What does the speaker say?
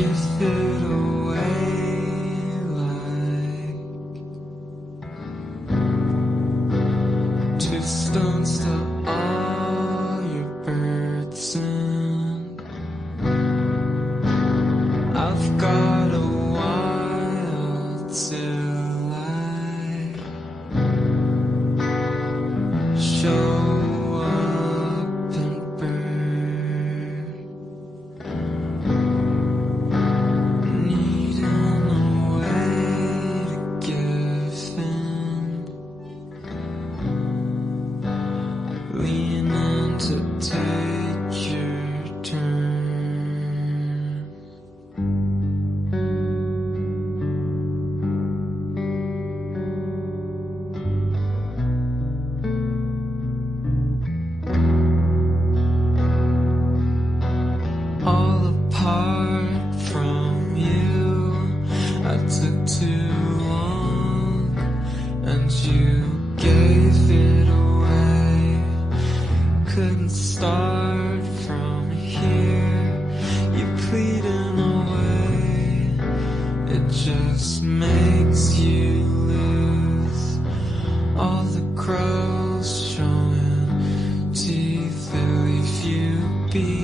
give it away like 2 stones to all your birds, and I've got a while till I show up and burn, needing a way to give in, leaning to take your turn. All apart from you, I took too long, and you gave it away. Couldn't start from here, you pleading away. It just makes you lose all the crows showing teeth that leave you be.